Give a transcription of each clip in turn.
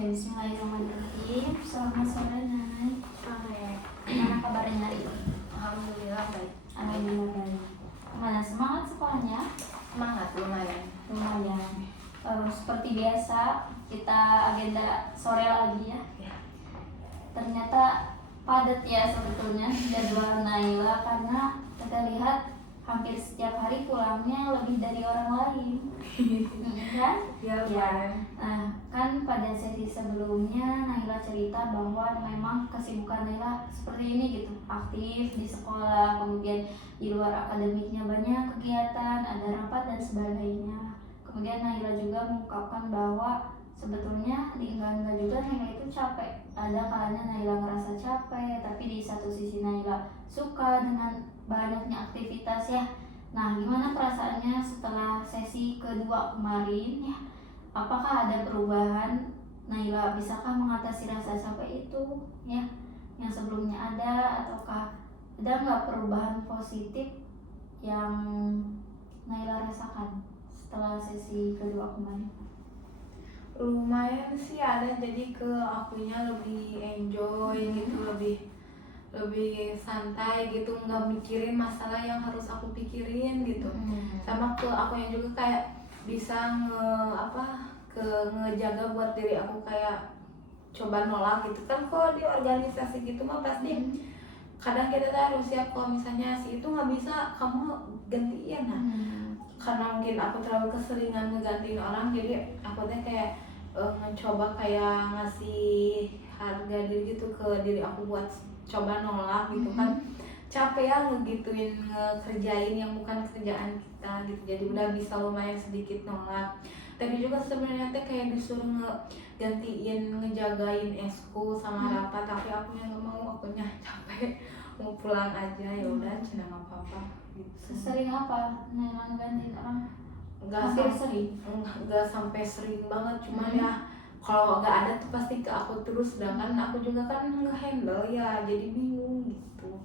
Ya, bismillahirrahmanirrahim. Selamat sore, Nay. Sore. Gimana kabarnya hari ini? Alhamdulillah baik. Alhamdulillah baik. Gimana semangat sekolahnya? Semangat lumayan. Lumayan. Seperti biasa, kita agenda sore lagi ya. Ternyata padat ya sebetulnya jadwal Naila, karena kita lihat hampir setiap hari pulangnya lebih dari orang lain. Kan? Ya, Ya. Nah, kan pada sesi sebelumnya Naila cerita bahwa memang kesibukan Naila seperti ini gitu, aktif di sekolah, kemudian di luar akademiknya banyak kegiatan, ada rapat dan sebagainya. Kemudian Naila juga mengungkapkan bahwa sebetulnya enggak juga Naila itu capek. Ada kalanya Naila ngerasa capek, tapi di satu sisi Naila suka dengan banyaknya aktivitas ya. Nah, gimana perasaannya setelah sesi kedua kemarin ya? Apakah ada perubahan? Naila bisakah mengatasi rasa capek itu ya? Yang sebelumnya ada, ataukah ada nggak perubahan positif yang Naila rasakan setelah sesi kedua kemarin? Lumayan sih ada, jadi ke akunya lebih enjoy gitu, lebih santai gitu, nggak mikirin masalah yang harus aku pikirin gitu. Sama ke akunya juga kayak bisa ngejaga buat diri aku, kayak coba nolak gitu kan. Kalau di organisasi gitu mah pasti kadang kita tuh harus siap kalau misalnya si itu nggak bisa, kamu gantiin. Nah, karena mungkin aku terlalu keseringan ngegantiin orang, jadi aku tuh kayak mencoba kayak ngasih harga diri gitu ke diri aku buat coba nolak gitu kan. Capek ya ngegituin, ngekerjain yang bukan kerjaan kita gitu, jadi udah bisa lumayan sedikit nolak. Tapi juga sebenarnya teh kayak disuruh ngegantiin ngejagain esku sama rapat, tapi aku yang nggak mau, akunya capek mau pulang aja, ya udah cina nggak apa-apa gitu. Sering apa Naila ngegantiin orang? Nggak sampai sering banget, cuman ya kalau nggak ada tuh pasti ke aku terus, sedangkan aku juga kan nge-handle ya, jadi bingung gitu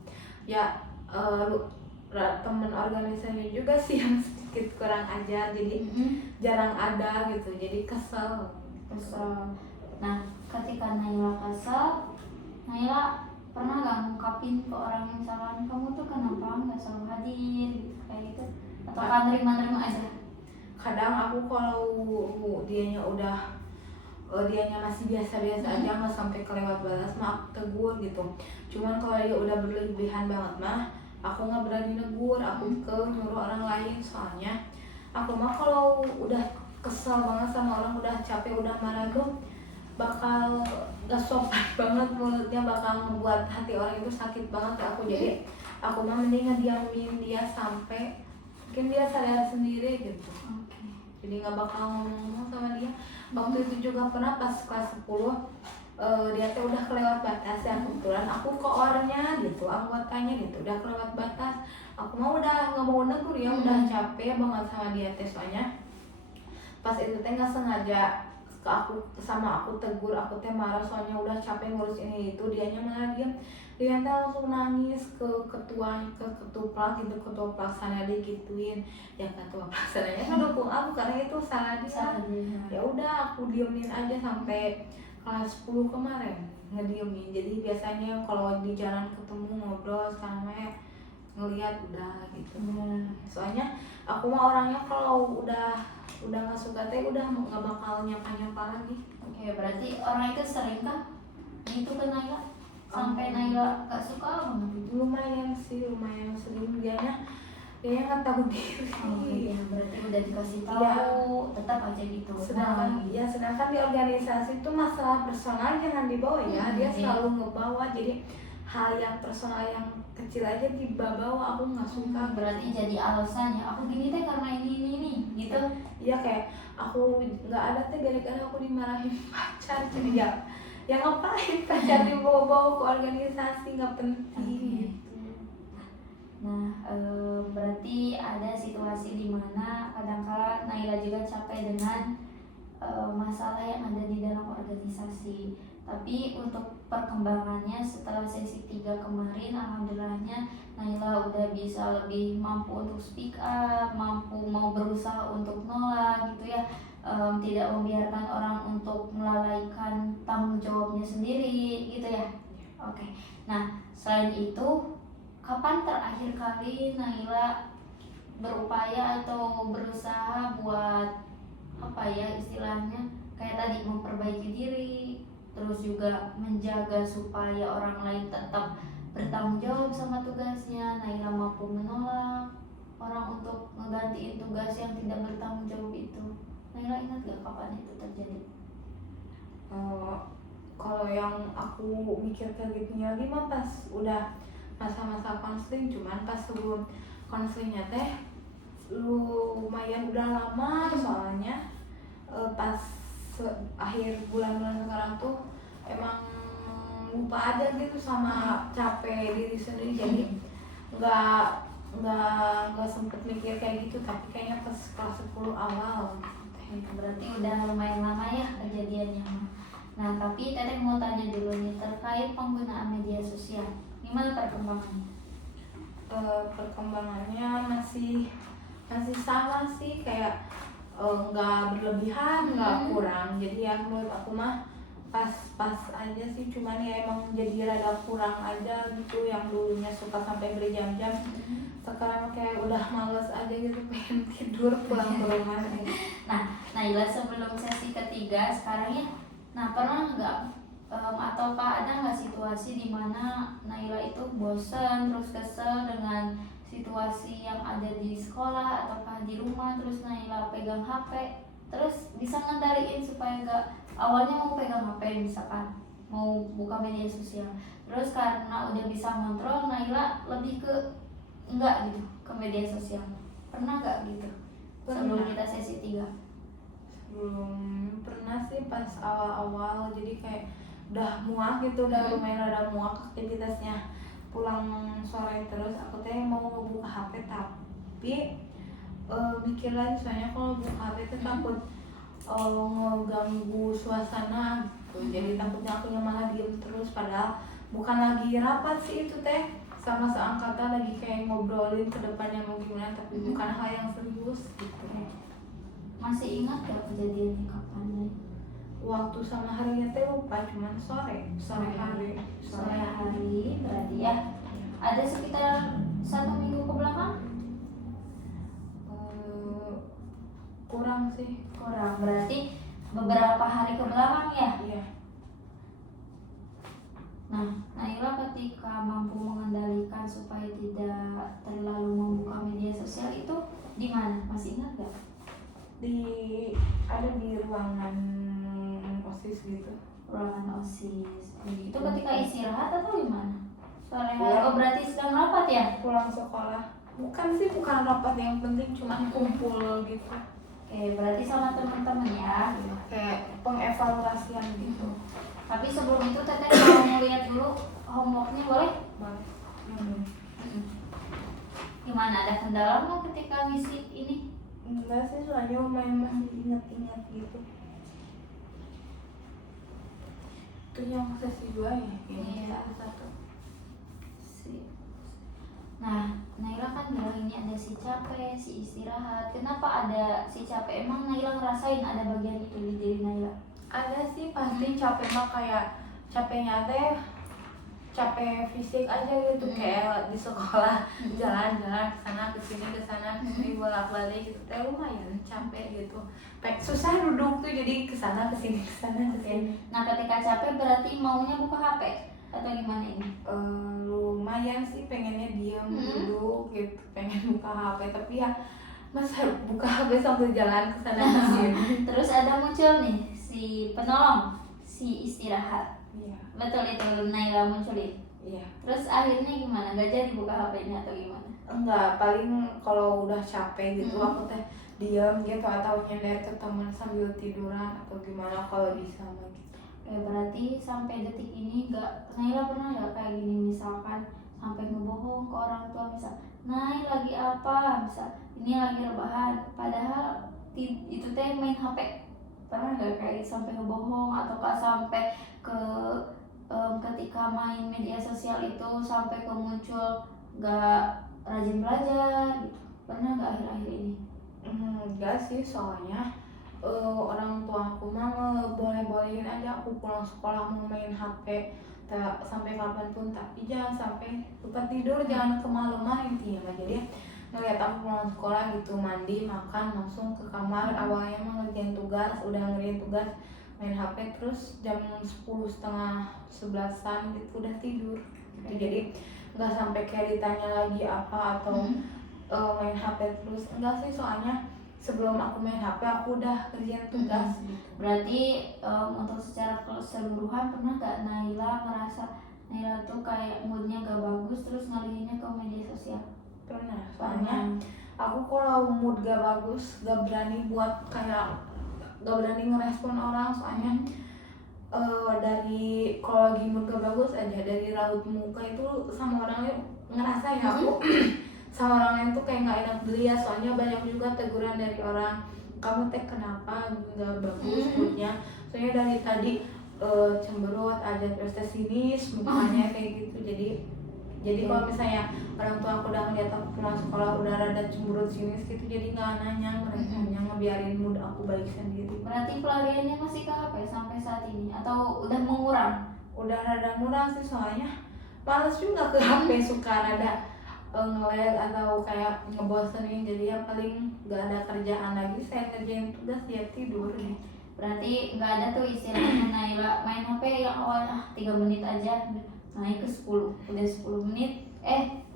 ya. Temen organisasinya juga sih yang sedikit kurang ajar, jadi jarang ada gitu, jadi kesel. Nah, ketika Naila kesel, Naila pernah gak ngungkapin ke orang yang misalkan kamu tuh kenapa nggak selalu hadir gitu, kayak gitu, atau kan terima aja? Kadang aku kalau dianya masih biasa-biasa aja, nggak sampai kelewat batas mah aku tegur gitu. Cuman kalau dia udah berlebihan banget mah aku nggak berani negur, aku nyuruh orang lain. Soalnya aku mah kalau udah kesel banget sama orang, udah capek, udah marah tuh bakal gak sopan banget mulutnya, bakal ngebuat hati orang itu sakit banget ke aku. Jadi aku mah mending ngediamin dia sampai mungkin dia sadar sendiri gitu. Jadi nggak bakal ngomong sama dia. Waktu itu juga pernah pas kelas 10, dia tuh udah kelewat batas ya, kebetulan aku koornya gitu, anggotanya gitu, udah kelewat batas. Aku mah udah nggak mau negur ya, udah capek banget sama dia teh. Soalnya pas itu teh nggak sengaja ke aku, sama aku tegur, aku teh marah soalnya udah capek ngurus ini itu, dianya malah diam. Dia teh langsung nangis ke ketua gitu, ketua pelaksana digituin. Ya ketua pelaksananya ngedukung aku karena itu salah dia. Ya udah aku diemin aja sampai kelas 10 kemarin, ngediemin. Jadi biasanya kalau di jalan ketemu ngobrol sama ngelihat udah gitu. Soalnya aku mah orangnya kalau udah nggak suka teh udah nggak bakal nyapa lagi. Oke, berarti orang itu sering kan gitu ke Naila sampai Naila gak suka banget gitu? Lumayan sering, dianya nggak tahu diri. Ya, berarti udah dikasih tahu tetap aja gitu. Sedangkan di organisasi itu masalah personal jangan dibawa ya. Dia selalu ngebawa, jadi hal yang personal yang kecil aja dibawa, aku nggak suka. Berarti jadi alasan ya, aku gini teh karena ini gitu. Iya, kayak aku nggak ada teh gara-gara aku dimarahin pacar. Jadi ya ngapain pacar dibawa-bawa ke organisasi, nggak penting. Nah, berarti ada situasi di mana kadang-kala Naila juga capek dengan masalah yang ada di dalam organisasi. Tapi untuk perkembangannya setelah sesi 3 kemarin, alhamdulillahnya Naila udah bisa lebih mampu untuk speak up, mampu mau berusaha untuk nolak gitu ya. tidak membiarkan orang untuk melalaikan tanggung jawabnya sendiri gitu ya. Oke. Nah, selain itu, kapan terakhir kali Naila berupaya atau berusaha buat apa ya istilahnya kayak tadi memperbaiki diri, terus juga menjaga supaya orang lain tetap bertanggung jawab sama tugasnya. Naila mampu menolak orang untuk ngegantiin tugas yang tidak bertanggung jawab itu. Naila ingat gak kapan itu terjadi? Kalau yang aku mikir kayak gitunya lagi mah pas udah masa-masa konseling, cuman pas sebelum konselingnya teh lumayan udah lama soalnya pas akhir bulan-bulan sekarang tuh emang lupa aja gitu sama capek diri sendiri, jadi nggak sempet mikir kayak gitu, tapi kayaknya pas kelas 10 awal. Berarti udah lumayan lama ya kejadiannya. Nah, tapi Teteh mau tanya dulu nih terkait penggunaan media sosial. Gimana perkembangannya? Perkembangannya masih sama sih, kayak nggak berlebihan nggak kurang, jadi ya menurut aku mah pas aja sih, cuman ya emang jadi rada kurang aja gitu. Yang dulunya suka sampai berjam-jam, sekarang kayak udah males aja gitu, pengen tidur pulang ke rumah. Nah, Naila sebelum sesi ketiga sekarang ya, nah pernah nggak ataukah ada nggak situasi di mana Naila itu bosan terus kesel dengan situasi yang ada di sekolah ataukah di rumah, terus Naila pegang HP terus bisa ngendaliin supaya nggak, awalnya mau pegang HP misalkan mau buka media sosial, terus karena udah bisa kontrol Naila lebih ke enggak gitu ke media sosial. Pernah nggak gitu? Sebelum kita sesi 3. Belum pernah sih pas awal-awal, jadi kayak udah muak gitu, udah lumayan rada muak aktivitasnya. Pulang sore terus aku teh mau ngebuka HP, tapi mikir lagi soalnya kalau buka HP itu takut ngeganggu suasana gitu. Jadi takutnya akunya malah diem terus, padahal bukan lagi rapat sih itu teh, sama seangkatan lagi kayak ngobrolin ke depannya mau gimana, tapi bukan hal yang serius gitu. Masih ingat gak kejadiannya kapan nih? Waktu sama harinya teh lupa, cuman sore hari Berarti ya ada sekitar 1 minggu ke belakang? kurang sih. Kurang, berarti beberapa hari ke belakang ya? Iya. Nah, Naila ketika mampu mengendalikan supaya tidak terlalu membuka media sosial itu di mana? Masih ingat gak? Ada di ruangan OSIS gitu. Ruangan OSIS. Itu ketika istirahat atau gimana? Sore hari. Pulang. Oh, berarti sedang rapat ya? Pulang sekolah. Bukan rapat yang penting, cuma kumpul gitu. Oke, berarti sama teman-teman ya. Kayak pengevaluasian gitu. Tapi sebelum itu Teteh mau lihat dulu homeworknya, boleh? Boleh. Gimana, ada kendala nggak ketika ngisi ini? Enggak sih, soalnya lumayan masih ingat-ingat gitu. Itu yang sesi 2 ya? Iya. Satu. Nah, Naila kan bilang ini ada si capek, si istirahat. Kenapa ada si capek? Emang Naila ngerasain ada bagian itu di diri Naila? Ada sih pasti capek mah, kayak capeknya teh capek fisik aja gitu, kayak di sekolah jalan-jalan ke sana kesini bolak-balik gitu teh lumayan capek gitu. Susah duduk tuh, jadi kesana kesini. Nah, ketika capek berarti maunya buka HP atau gimana ini? Lumayan sih pengennya diam duduk gitu, pengen buka HP, tapi ya masa buka HP sambil jalan kesana kesini. Terus ada muncul nih si penolong, si istirahat. Iya. Betul itu Naila munculin. Iya. Terus akhirnya gimana? Gak jadi buka HP-nya atau gimana? Enggak, paling kalau udah capek gitu aku teh diam gitu atau nyender ke teman sambil tiduran atau gimana kalau bisa gitu. Berarti sampai detik ini Naila pernah gak kayak gini, misalkan sampai ngebohong ke orang tua, misal Nay lagi apa, misal ini lagi rebahan, padahal itu teh main HP. Pernah gak kayak sampai ngebohong atau sampai ke ketika main media sosial itu sampai ke muncul gak rajin belajar gitu? Pernah gak akhir-akhir ini? Enggak sih, soalnya aku pulang sekolah mau main HP sampai kapanpun, tapi jangan sampai lupa tidur, jangan kemalaman intinya mah. Jadi ngeliat aku pulang sekolah gitu, mandi, makan, langsung ke kamar. Awalnya mah ngerjain tugas, udah ngerjain tugas, main HP, terus jam 10 setengah 11-an gitu udah tidur gitu. Jadi nggak sampai kayak ditanya lagi apa atau main HP terus, enggak sih, soalnya sebelum aku main HP aku udah kerjain tugas gitu. Berarti untuk secara keseluruhan pernah gak Naila ngerasa Naila tuh kayak moodnya gak bagus terus ngalihinnya ke media sosial? Pernah, soalnya aku kalau mood gak bagus gak berani buat kayak gak berani ngerespon orang, soalnya dari kalau lagi mood gak bagus aja dari raut muka itu sama orangnya ngerasa ya aku sama orang lain tuh kayak nggak enak dilihat. Soalnya banyak juga teguran dari orang, kamu teh kenapa nggak bagus moodnya, soalnya dari tadi cemberut aja terus teh sinis mukanya kayak gitu. Jadi kalau misalnya orang tua aku udah ngeliat aku pulang sekolah udah rada cemberut sinis gitu, jadi nggak nanya, mereka hanya ngebiarin mood aku baik sendiri. Berarti pelariannya masih ke HP sampai saat ini atau udah mengurang? Udah rada murah sih, soalnya males juga ke HP, suka rada nge-lag atau kayak ngebosenin. Jadi ya paling gak ada kerjaan lagi, saya ngerjain tugas dia tidur. Berarti nggak ada tuh istilahnya Naila main HP yang awalnya 3 menit aja naik ke 10, udah 10 menit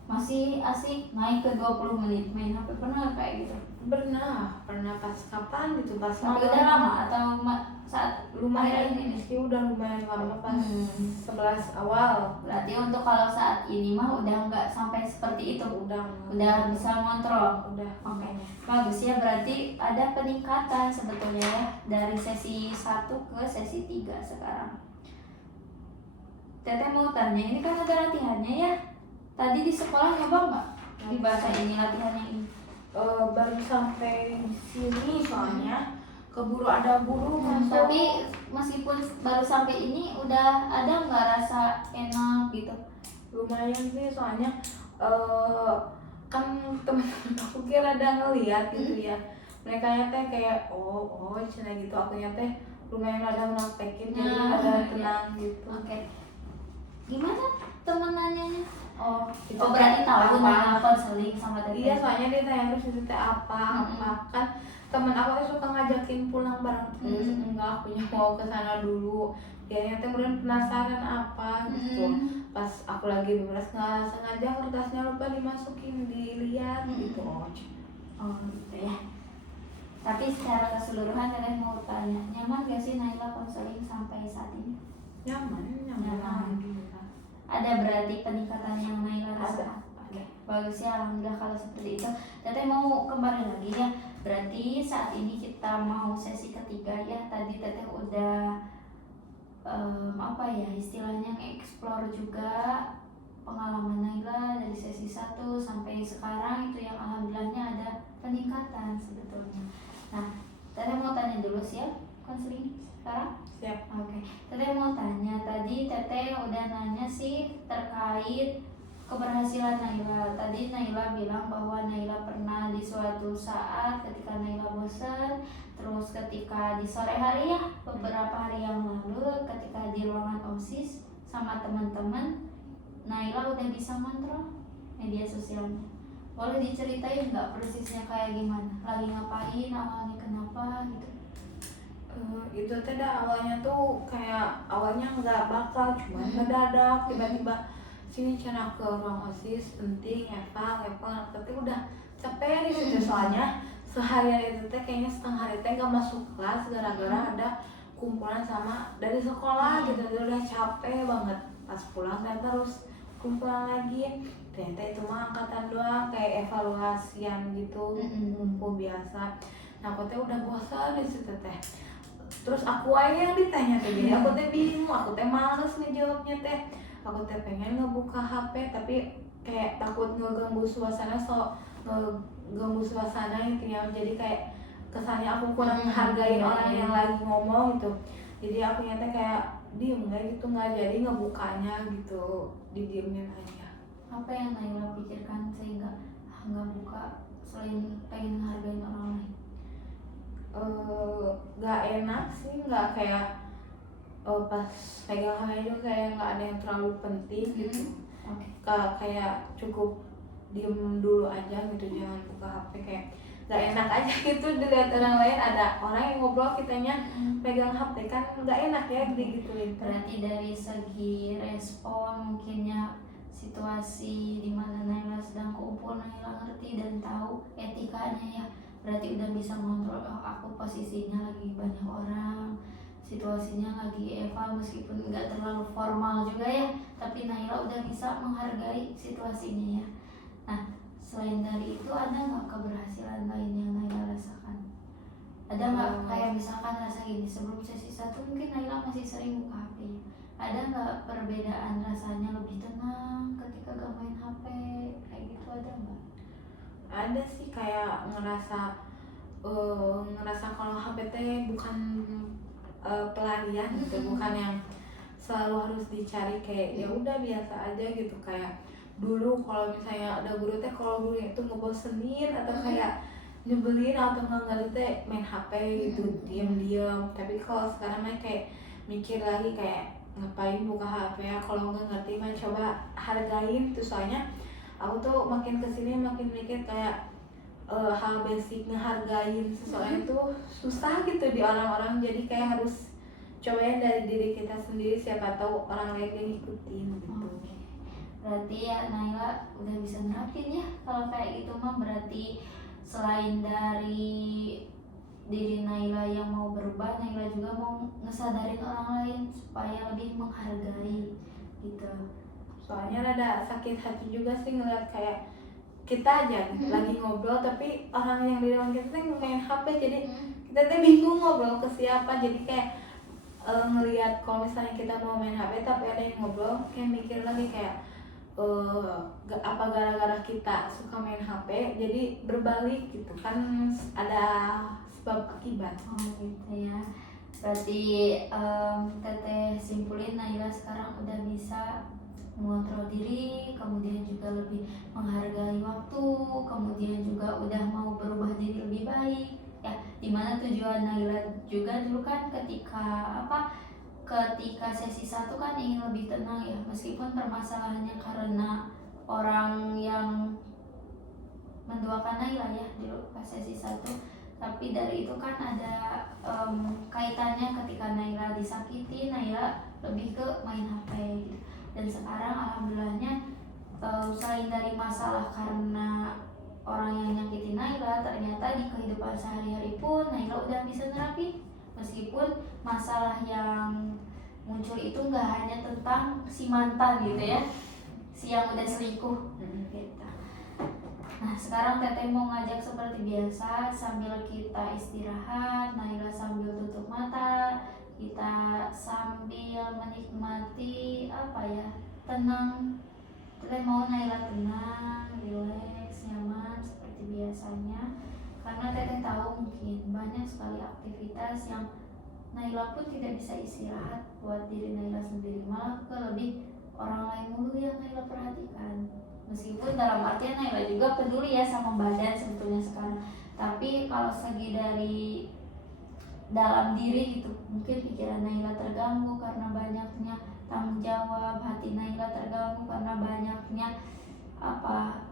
masih asik naik ke 20 menit main HP. Pernah kayak gitu? Pernah pas kapan gitu, pas Tapi udah lama atau saat lumayan ini? sih, udah lumayan lama pas 11 awal. Berarti untuk kalau saat ini mah udah nggak sampai seperti itu, Udah bisa ngontrol. Udah. Oke, bagus ya, berarti ada peningkatan sebetulnya ya dari sesi 1 ke sesi 3 sekarang. Teteh mau tanya, ini kan ada latihannya ya. Tadi di sekolah nyoba nggak di bahasa ini latihannya ini? Baru sampai sini soalnya keburu ada guru masuk. Tapi meskipun baru sampai ini udah ada nggak rasa enak gitu? Lumayan sih, soalnya kan teman-teman aku kira ada ngeliat gitu ya, mereka teh kayak oh cina gitu, aku teh lumayan ada praktekin, jadi ada tenang gitu. Oke. Gimana temen nanyanya? Oh Itu berarti tahu apa? Naila konseling sama teteh. Iya, soalnya dia tanya terus itu teh apa kan temen aku tuh suka ngajakin pulang bareng terus. Enggak, aku mau ke sana dulu, dia teh beneran penasaran apa gitu. Pas aku lagi beres nggak sengaja kertasnya lupa dimasukin, dilihat gitu. Oh gitu ya. Tapi secara keseluruhan teteh mau tanya, nyaman gak sih Naila konseling sampai saat ini? Nyaman. Ada berarti peningkatan yang Naila Ada. rasakan? Oke, bagus ya, alhamdulillah kalau seperti itu. Teteh mau kembali lagi ya. Berarti saat ini kita mau sesi ketiga ya. Tadi teteh udah apa ya istilahnya nge-explore juga pengalaman Naila dari sesi 1 sampai sekarang itu yang alhamdulillahnya ada peningkatan sebetulnya. Nah, teteh mau tanya dulu, siap konseling sekarang? Siap. Oke, teteh mau tanya, tadi teteh udah nanya sih terkait keberhasilan Naila. Tadi Naila bilang bahwa Naila pernah di suatu saat ketika Naila bosan, terus ketika di sore hari ya beberapa hari yang lalu ketika di ruangan OSIS sama teman-teman, Naila udah bisa ngontrol media sosialnya. Boleh diceritain nggak persisnya kayak gimana? Lagi ngapain, awalnya kenapa gitu? Itu teh awalnya tuh kayak awalnya nggak bakal, cuma mendadak tiba-tiba sini cina ke ruang OSIS penting Eva, tapi udah capek di situ. Soalnya seharian itu teh kayaknya setengah hari teh nggak masuk kelas gara-gara ada kumpulan sama dari sekolah gitu. Udah capek banget, pas pulang dan terus kumpulan lagi, ternyata itu mah angkatan doang kayak evaluasian gitu, ngumpul biasa. Nah aku teh udah bosan di situ teh. Terus aku aja yang ditanya teh, jadi aku teh bingung, aku teh males ngejawabnya teh. Aku teh pengen ngebuka HP tapi kayak takut ngeganggu suasana, ngeganggu suasana intinya. Jadi kayak kesannya aku kurang menghargai orang yang lagi ngomong gitu. Jadi aku teh kayak diem gitu, nggak jadi ngebukanya gitu, didiemin aja. Apa yang Naila pikirkan sehingga nggak buka selain pengen menghargai orang lain? Gak enak sih, nggak kayak pas pegang HP juga kayak nggak ada yang terlalu penting gitu. Oke. Kayak cukup diem dulu aja gitu, jangan buka HP, kayak nggak enak aja gitu dilihat orang lain ada orang yang ngobrol kitanya pegang HP, kan nggak enak ya digituin. Berarti dari segi respon mungkinnya situasi di mana Naila sedang kumpul, Naila ngerti dan tahu etikanya ya. Berarti udah bisa ngontrol, oh aku posisinya lagi banyak orang, situasinya lagi eval, meskipun nggak terlalu formal juga ya, tapi Naila udah bisa menghargai situasinya ya. Nah, selain dari itu ada nggak keberhasilan lain yang Naila rasakan? Ada nggak kayak misalkan rasa gini, sebelum sesi 1 mungkin Naila masih sering buka HP, ada nggak perbedaan rasanya lebih tenang ketika gak main HP kayak gitu, ada nggak? Ada sih, kayak ngerasa kalau HP teh bukan pelarian gitu, bukan yang selalu harus dicari, kayak ya udah biasa aja gitu. Kayak dulu kalau misalnya ada guru teh, kalau guru itu ngebosenin atau kayak nyebelin atau nggak ngerti teh main HP gitu, diam-diam. Tapi kalau sekarang mah kayak mikir lagi, kayak ngapain buka HP ya, kalau nggak ngerti mah coba hargain tuh. Soalnya aku tuh makin kesini makin mikir kayak hal basic ngehargain sesuatu itu susah gitu di orang-orang, jadi kayak harus cobain dari diri kita sendiri, siapa tahu orang lain yang ngikutin gitu. Berarti ya Naila udah bisa nerapin ya kalau kayak gitu mah. Berarti selain dari diri Naila yang mau berubah, Naila juga mau ngesadarin orang lain supaya lebih menghargai gitu. Soalnya rada sakit hati juga sih ngeliat kayak kita aja lagi ngobrol tapi orang yang di depan kita tuh main HP, jadi kita tuh bingung ngobrol ke siapa. Jadi kayak ngelihat kalau misalnya kita mau main HP tapi ada yang ngobrol, kayak mikir lagi kayak apa gara-gara kita suka main HP jadi berbalik gitu kan, ada sebab akibat. Oh gitu ya. Berarti Teteh simpulin Naila sekarang udah bisa mengontrol diri, kemudian juga lebih menghargai waktu, kemudian juga udah mau berubah jadi lebih baik ya. Dimana tujuan Naila juga dulu kan ketika sesi 1 kan ingin lebih tenang ya, meskipun permasalahannya karena orang yang mendoakan Naila ya dulu pas sesi 1, tapi dari itu kan ada kaitannya ketika Naila disakiti, Naila lebih ke main HP gitu. Dan sekarang alhamdulillahnya selain dari masalah karena orang yang nyakitin Naila, ternyata di kehidupan sehari-hari pun Naila udah bisa nerapin, meskipun masalah yang muncul itu nggak hanya tentang si mantan gitu ya, si yang udah selingkuh gitu. Nah sekarang Teteh mau ngajak seperti biasa, sambil kita istirahat, Naila sambil tutup mata, kita sambil menikmati tenang. Teteh mau Naila tenang, rileks, nyaman seperti biasanya, karena Teteh tahu mungkin banyak sekali aktivitas yang Naila pun tidak bisa istirahat buat diri Naila sendiri, malah ke lebih orang lain mulu yang Naila perhatikan. Meskipun dalam artian Naila juga peduli ya sama badan sebetulnya sekarang, tapi kalau segi dari dalam diri gitu, mungkin pikiran Naila terganggu karena banyaknya tanggung jawab, hati Naila terganggu karena banyaknya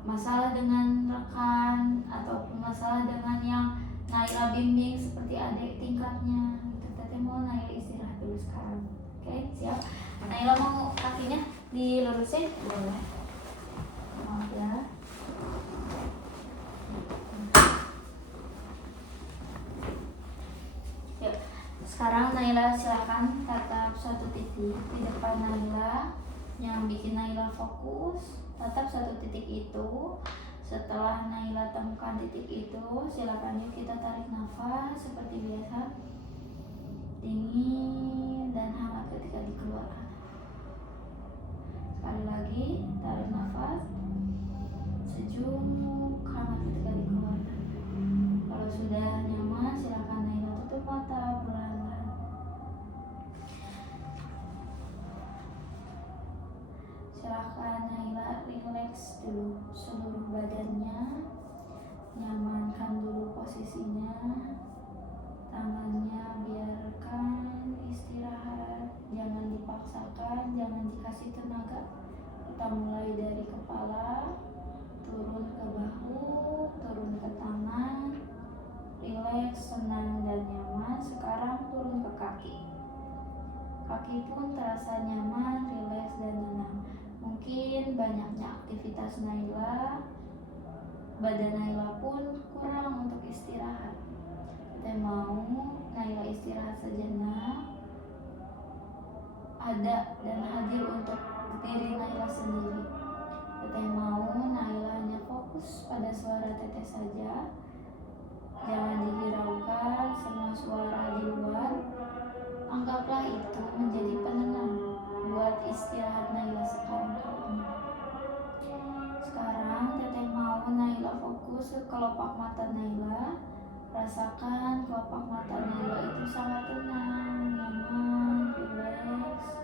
masalah dengan rekan ataupun masalah dengan yang Naila bimbing seperti adik tingkatnya gitu. Teteh mau Naila istirahat dulu sekarang. Oke, siap. Naila mau kakinya dilurusin? Boleh. Maaf ya. Yuk, sekarang Naila silakan tatap satu titik di depan Naila yang bikin Naila fokus. Tatap satu titik itu. Setelah Naila temukan titik itu, silakan yuk kita tarik nafas seperti biasa. Dingin dan hangat ketika dikeluarkan. Sekali lagi, tarik nafas. Sejuk, hangat ketika dikeluarkan. Kalau sudah nyaman, silakan Naila tutup mata perlahan-lahan. Silakan Naila rileks dulu seluruh badannya, nyamankan dulu posisinya, tangannya biarkan istirahat di turun ke kaki. Kaki pun terasa nyaman, rileks, dan tenang. Mungkin banyaknya aktivitas Naila, badan Naila pun kurang untuk istirahat. Teteh mau Naila istirahat sejenak, ada dan hadir untuk diri Naila sendiri. Teteh mau Naila hanya fokus pada suara teteh saja. Jangan dihiraukan semua suara di luar. Anggaplah itu menjadi penenang buat istirahat Naila sekarang ini. Sekarang teteh mau Naila fokus ke kelopak mata Naila. Rasakan kelopak mata Naila itu sangat tenang, nyaman, rileks.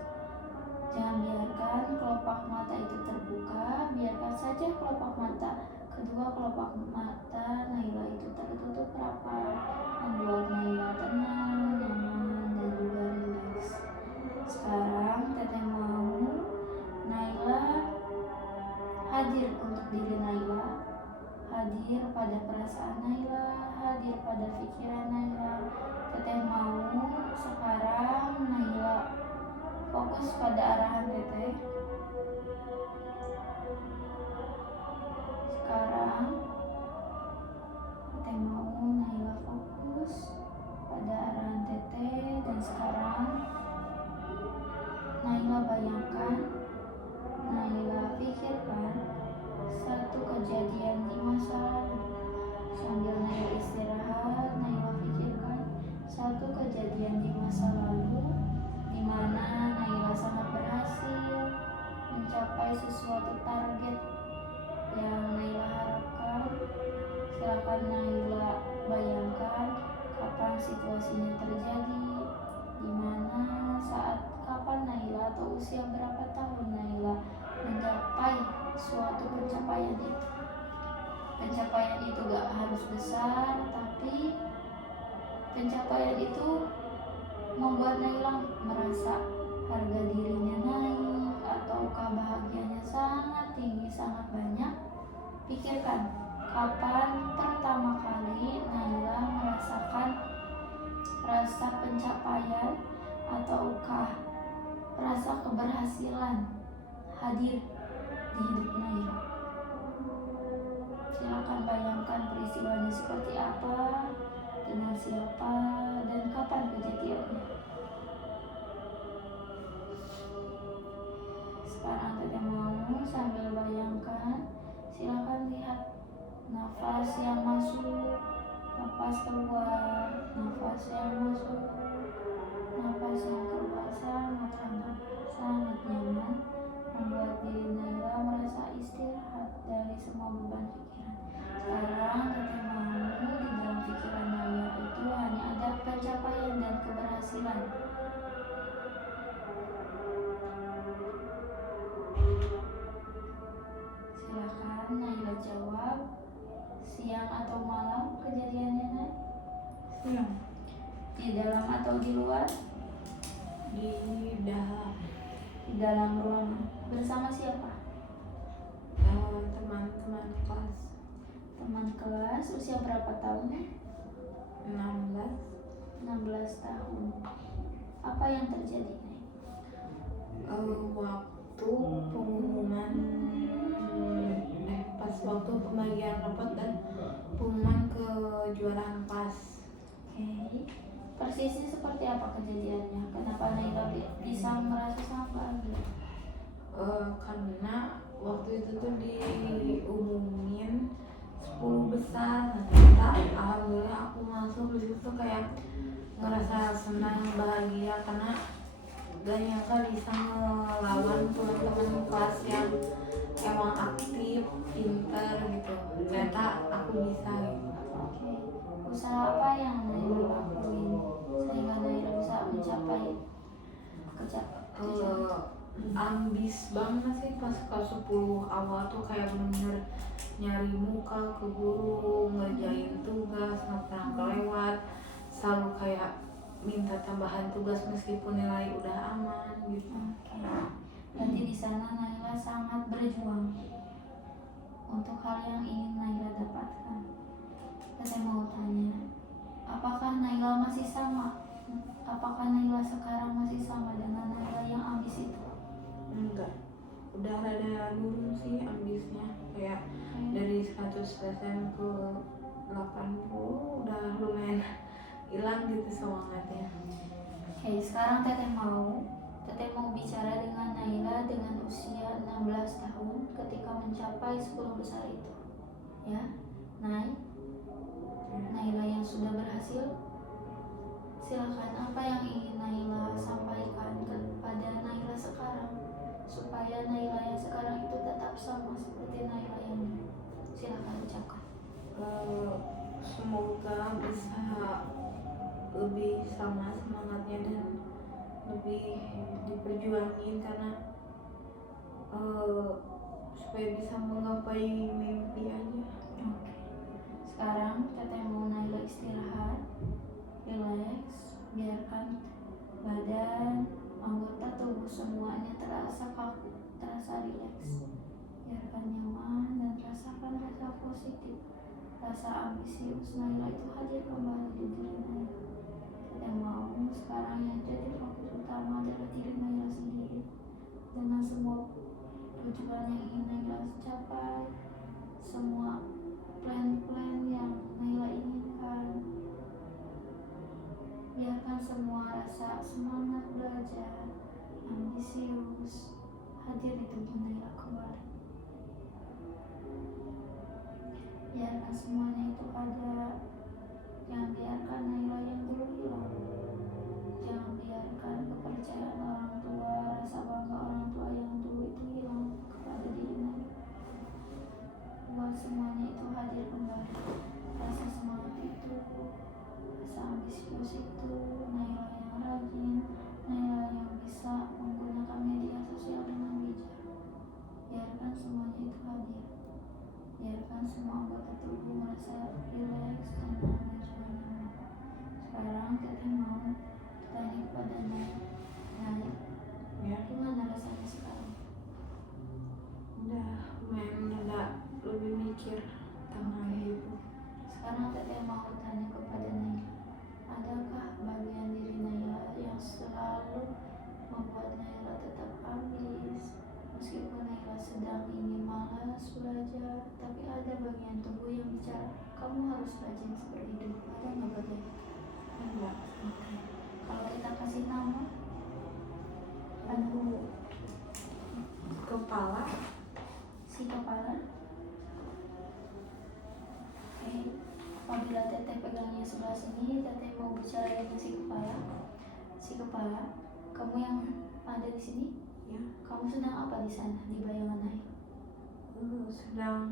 Jangan biarkan kelopak mata itu terbuka. Biarkan saja kedua kelopak mata Naila itu tertutup rapat, membuat Naila tenang, nyaman, dan juga rileks. Sekarang teteh mau Naila hadir untuk diri Naila, hadir pada perasaan Naila, hadir pada pikiran Naila. Teteh mau sekarang Naila fokus pada arahan teteh. Sekarang teteh mau Naila fokus pada arahan teteh, dan sekarang Naila bayangkan, Naila pikirkan satu kejadian di masa lalu. Sambil Naila istirahat, Naila pikirkan satu kejadian di masa lalu di mana Naila sangat berhasil mencapai sesuatu target yang Naila harapkan. Silakan Naila bayangkan kapan situasinya terjadi, di mana saat kapan Naila atau usia berapa tahun Naila mencapai suatu pencapaian itu. Pencapaian itu gak harus besar, tapi pencapaian itu membuat Naila merasa harga dirinya naik, ataukah bahagianya sangat tinggi, sangat banyak. Pikirkan kapan pertama kali Naila merasakan rasa pencapaian ataukah rasa keberhasilan hadir di hidup Naila. Silakan bayangkan peristiwanya seperti apa, dengan siapa, dan kapan kejadiannya. Sekarang teteh mau sambil bayangkan, silakan lihat nafas yang masuk, nafas keluar, nafas yang masuk, nafas yang keluar, sangat hangat, sangat nyaman, membuat diri Naila merasa istirahat dari semua beban pikiran. Sekarang teteh mau di dalam pikiran Naila itu hanya ada pencapaian dan keberhasilan. Silakan Naila jawab, siang atau malam kejadiannya, Nay? Siang. Di dalam atau di luar? Di dalam. Di dalam ruangan. Bersama siapa? Teman-teman kelas. Teman kelas. Usia berapa tahun? 16. 16 tahun. Apa yang terjadi, Nay? Waktu pengumuman pas waktu pembagian rapot dan pengumuman kejuaraan kelas. Oke. Persisnya seperti apa kejadiannya? Kenapa Naila bisa merasa sangat bahagia? Karena waktu itu tuh diumumin 10 besar. Nah, ternyata alhamdulillah aku masuk. Di situ tuh kayak ngerasa senang, bahagia karena gak nyangka bisa ngelawan teman-teman kelas yang emang aktif, pinter gitu. Ternyata aku bisa gitu. Oke. Usaha apa yang Naila lakuin sehingga Naila bisa mencapai ambis banget sih pas kelas 10 awal tuh kayak bener-bener nyari muka ke guru, ngerjain tugas, nggak pernah kelewat, selalu kayak minta tambahan tugas meskipun nilai udah aman gitu. Oke. Berarti di sana Naila sangat berjuang untuk hal yang ingin Naila dapatkan. Saya mau tanya, apakah Naila masih sama Apakah Naila sekarang masih sama dengan Naila yang ambis itu? Enggak, udah rada nurun sih ambisnya, kayak dari 100% ke 80 udah lumayan hilang gitu semangatnya. Oke, sekarang Teteh mau bicara dengan Naila dengan usia 16 tahun ketika mencapai 10 besar itu. Ya, Naila yang sudah berhasil, silakan apa yang ingin Naila sampaikan kepada Naila sekarang supaya Naila yang sekarang itu tetap sama seperti Naila yang dulu. Silakan ucapkan. Semoga bisa lebih sama semangatnya dan lebih diperjuangin karena supaya bisa menggapai mimpi aja. Oke. Sekarang Teteh mau Naila istirahat, relax, biarkan badan, anggota tubuh semuanya terasa kaku, terasa rileks. Biarkan nyaman dan rasakan rasa positif, rasa ambisius Naila itu hadir kembali di diri Naila. Teteh mau sekarang yang jadi fokus utama adalah diri Naila sendiri dengan semua tujuan yang ingin Naila capai, semua plan-plan yang Naila inginkan. Biarkan semua rasa semangat belajar, ambisius hadir di tubuh Naila kembali. Biarkan semuanya itu ada. Jangan biarkan Naila yang dulu hilang. Jangan biarkan kepercayaan orang tua, rasa bangga orang tua yang dulu itu hilang kepada diri Naila. Buat semuanya itu hadir kembali. Rasa semangat itu, rasa ambisius itu, Naila yang rajin, Naila yang bisa menggunakan media sosial dengan bijak. Biarkan semuanya itu hadir. Biarkan semua anggota tubuh merasa rileks, tenang, dan juga nyaman. Sekarang Teteh mau tanya kepada Naila, Ya, gimana rasanya sekarang? udah lumayan lebih mikir tentang itu. Sekarang Teteh mau tanya kepada Naila, adakah bagian diri Naila yang selalu membuat Naila tetap ambis? Meskipun Naila sedang ingin malas belajar, tapi ada bagian tubuh yang bicara, kamu harus rajin seperti dulu. Ada nggak bagian itu? Enggak, Oke. Kalau kita kasih nama, aku kepala. si kepala. Oke. Apabila Teteh pegangnya sebelah sini, Teteh mau bicara dengan si kepala. Si kepala, kamu yang ada di sini, Ya, kamu sedang apa di sana di bayangan Naila? sedang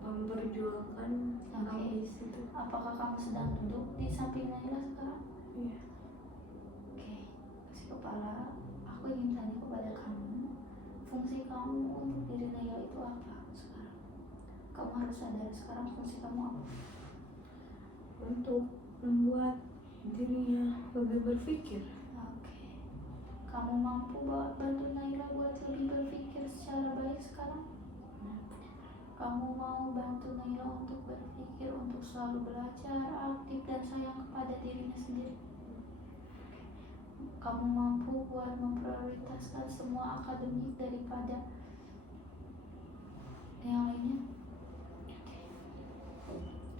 memperjuangkan Oke. ambis itu. Apakah kamu sedang duduk di samping Naila sekarang? Iya. Oke, si kepala, aku ingin tanya kepada kamu, fungsi kamu untuk diri Naila itu apa sekarang? Kamu harus sadar sekarang fungsi kamu apa? Untuk membuat dirinya lebih berpikir. Oke, kamu mampu bantu Naila buat lebih berpikir secara baik sekarang? Kamu mau bantu Naila untuk berpikir, untuk selalu belajar, aktif, dan sayang kepada dirinya sendiri? Kamu mampu buat memprioritaskan semua akademik daripada yang lainnya?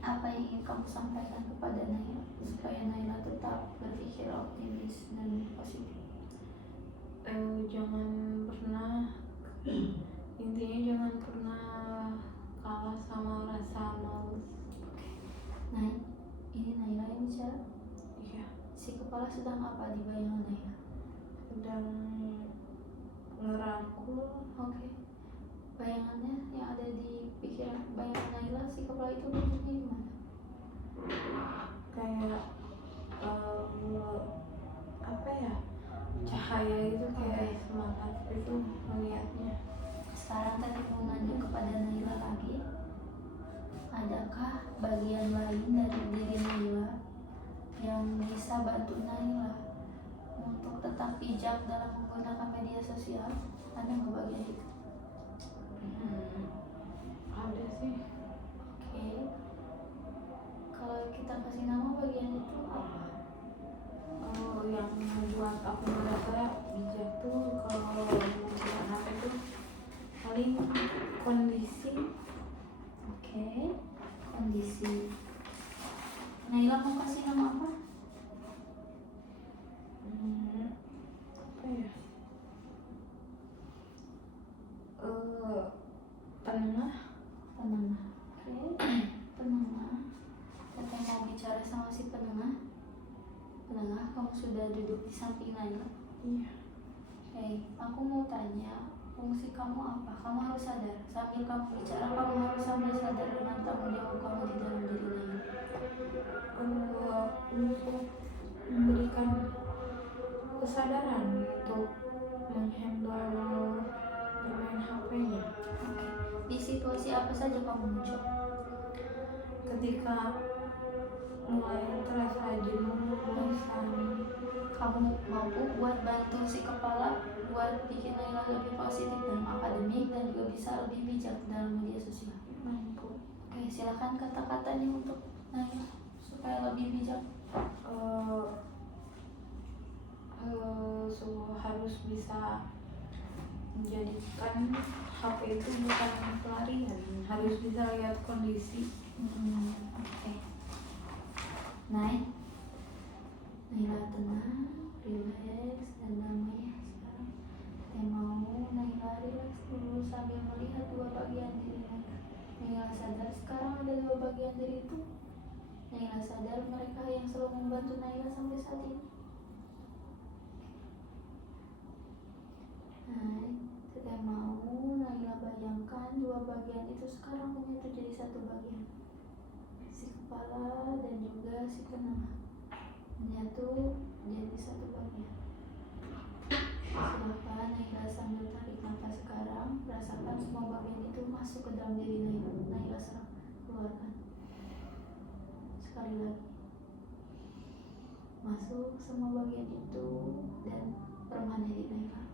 Apa yang ingin kamu sampaikan kepada Naila supaya Naila tetap berpikir optimis dan positif? Jangan pernah, intinya jangan pernah kalah sama rasa malas. Nah, ini Naila yang bicara. Iya, Si kepala sedang apa di bayangan Naila? sedang ngerangkul. Oke. Bayangannya yang ada di pikiran bayangan Naila, si kepala itu bentuknya gimana? Kayak apa ya, cahaya itu kayak semangat itu melihatnya. Sekarang tadi mau nanya kepada Naila lagi, adakah bagian lain dari diri Naila yang bisa bantu Naila untuk tetap bijak dalam menggunakan media sosial? Ada nggak bagian itu? Ada sih. Oke. Kalau kita kasih nama bagian itu apa? menengah, kamu sudah duduk di samping Naila. Iya. Aku mau tanya, fungsi kamu apa? Kamu harus sadar, sambil kamu bicara, kamu harus sambil sadar dengan tanggung jawab kamu di dalam diri Naila. Untuk memberikan kesadaran untuk menghandle bermain HP-nya. Di situasi apa saja kamu muncul? Ketika mulai terasa jenuh, bosan, Kamu mampu buat bantu si kepala buat bikin Naila lebih positif dalam akademik dan juga bisa lebih bijak dalam media sosial. mampu Silakan kata-katanya untuk Naila supaya lebih bijak. harus bisa menjadikan HP itu bukan pelarian, harus bisa lihat kondisi. Naila tenang, relax dan damai ya sekarang. Mau Naila relax dulu sambil melihat dua bagian diri Naila. Naila sadar sekarang ada dua bagian diri itu. Naila sadar mereka yang selalu membantu Naila sampai saat ini. Mau Naila bayangkan dua bagian itu sekarang menyatu jadi satu bagian. Si kepala dan juga si penengah menyatu jadi satu bagian. Silakan Naila sambil tarik nafas sekarang, rasakan semua bagian itu masuk ke dalam diri Naila. Naila serap, keluarkan. Sekali lagi. Masuk semua bagian itu dan permanen di Naila.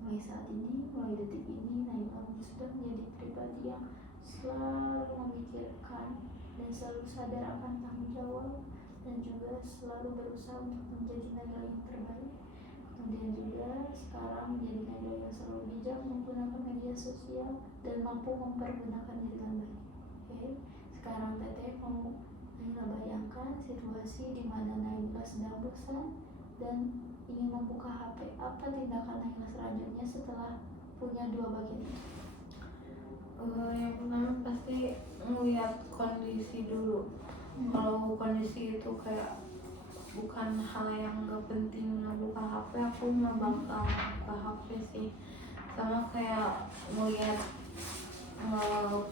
Mulai saat ini, mulai detik ini, Naila sudah menjadi pribadi yang selalu memikirkan dan selalu sadar akan tanggung jawab dan juga selalu berusaha untuk menjadi Naila yang terbaik. Kemudian juga sekarang menjadi Naila yang selalu bijak menggunakan media sosial dan mampu mempergunakannya dengan baik. Sekarang Teteh mau Naila bayangkan situasi di mana Naila sedang bosan dan ingin membuka HP. Apa tindakan Naila selanjutnya setelah punya dua bagian itu? Yang pertama pasti melihat kondisi dulu. Kalau kondisi itu kayak bukan hal yang gak penting ngebuka HP, aku mah bakal buka HP sih. Sama kayak melihat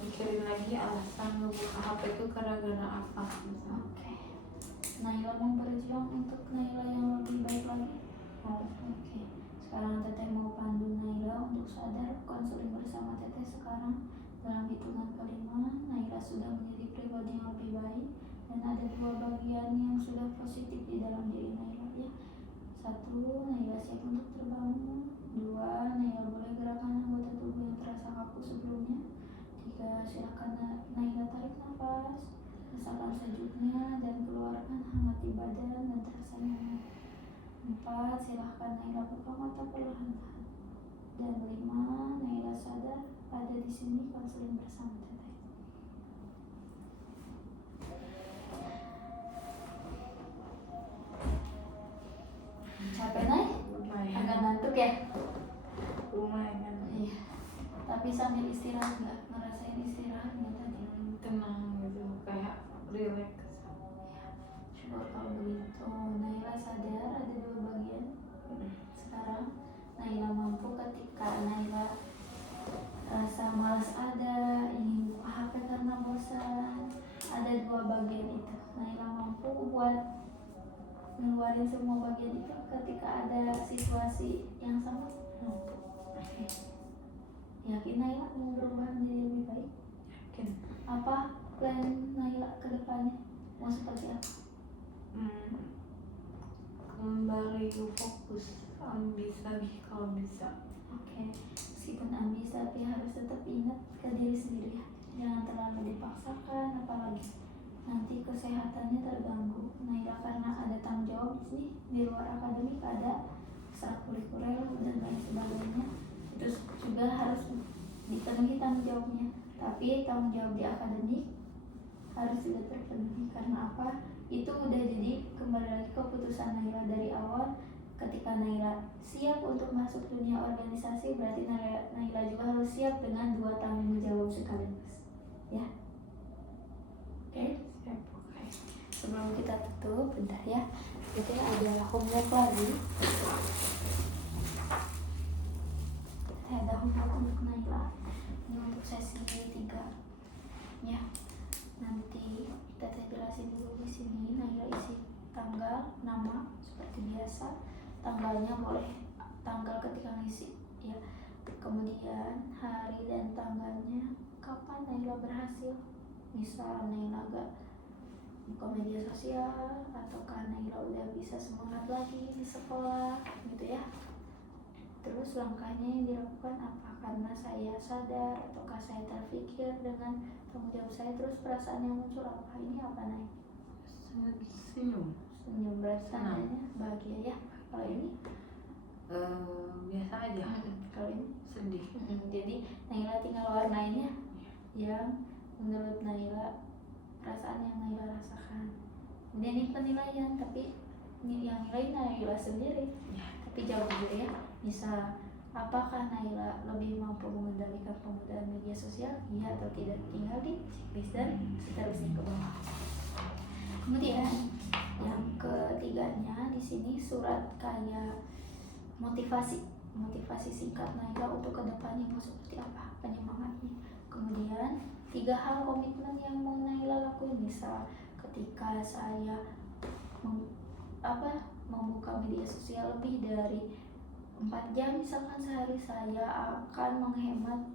pikirin lagi alasan ngebuka HP itu gara-gara apa. Naila mau berjuang untuk Naila yang lebih baik lagi. Sekarang Teteh mau pandu Naila untuk sadar konseling bersama Teteh sekarang. Dalam hitungan kelima, Naila sudah menjadi pribadi yang lebih baik dan ada dua bagian yang sudah positif di dalam diri Naila ya. 1, Naila siap untuk terbangun. 2, Naila boleh gerakan anggota tubuh yang terasa kaku sebelumnya. 3, silakan Naila tarik nafas, rasakan sejuknya dan keluarkan hangat di badan dan terasa nyaman. 4, silahkan Naila buka mata perlahan-lahan. Dan 5, Naila sadar ada di sini konseling bersama Teteh. Capek Nay? Agak ngantuk ya? Lumayan. Iya. Tapi sambil istirahat nggak? Ngerasain istirahat nggak tadi? Tenang gitu, kayak relax. Syukur kalau begitu. Naila sadar ada dua bagian. Sekarang Naila mampu ketika Naila rasa malas ada, ingin buka HP karena bosan, ada dua bagian itu. Naila mampu buat ngeluarin semua bagian itu ketika ada situasi yang sama. Yakin Naila mau berubah menjadi lebih baik? Yakin. Apa plan Naila ke depannya? Mau seperti apa? Kembali fokus, ambis lagi kalau bisa. Meskipun ambis tapi harus tetap ingat ke diri sendiri ya. Jangan terlalu dipaksakan, apalagi nanti kesehatannya terganggu. Naila karena ada tanggung jawab di sini di luar akademik, ada ekstrakurikuler dan lain sebagainya. Terus juga harus dipenuhi tanggung jawabnya. Tapi tanggung jawab di akademik harus tidak terpenuhi. Karena apa? Itu udah jadi kembali lagi keputusan Naila dari awal. Ketika Naila siap untuk masuk dunia organisasi, berarti Naila juga harus siap dengan dua tanggung jawab sekaligus. Ya. Oke. Siap. sebelum kita tutup bentar ya, kita ada homework lagi. Ada homework untuk Naila ini untuk sesi 3 ya. Nanti kita jelasin dulu di sini. Naila isi tanggal, nama seperti biasa, tanggalnya boleh tanggal ketika ngisi ya, kemudian hari dan tanggalnya kapan Naila berhasil, misal Naila gak buka media sosial ataukah Naila udah bisa semangat lagi di sekolah gitu ya. Terus langkahnya yang dilakukan apa, karena saya sadar ataukah saya terpikir dengan tanggung jawab saya, terus perasaan yang muncul apa, ini apa Nay? Senyum Berarti senang, tandanya bahagia ya. Kalau ini biasa aja. Kalau ini Sedih. Jadi Naila tinggal warnainnya yang menurut Naila, perasaan yang Naila rasakan. Kemudian ini penilaian, tapi yang nilai Naila sendiri Ya. tapi jawab dulu ya. Misal, apakah Naila lebih mampu mengendalikan penggunaan media sosial, iya atau tidak, tinggal di checklist dan seterusnya ke bawah. Kemudian yang ketiganya di sini surat kayak motivasi singkat Naila untuk kedepannya mau seperti apa, penyemangatnya. Kemudian 3 hal komitmen yang mau Naila lakuin, misal ketika saya membuka media sosial lebih dari 4 jam misalkan sehari, saya akan menghemat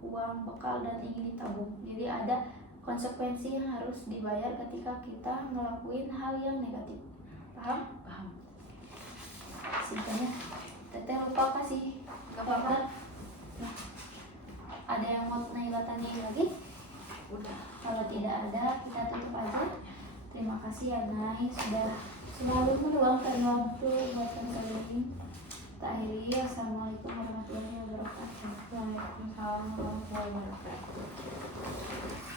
uang bekal dan ingin ditabung. Jadi ada konsekuensi yang harus dibayar ketika kita ngelakuin hal yang negatif. Paham? Simpelnya Teteh lupa kasih Gak apa-apa. Nah, ada yang mau Naila tanya lagi? Udah. Kalau tidak ada, kita tutup aja. Terima kasih ya Nay, sudah meluangkan waktu buat kami ini. Kita akhiri. Assalamualaikum warahmatullahi wabarakatuh. Waalaikumsalam warahmatullahi wabarakatuh.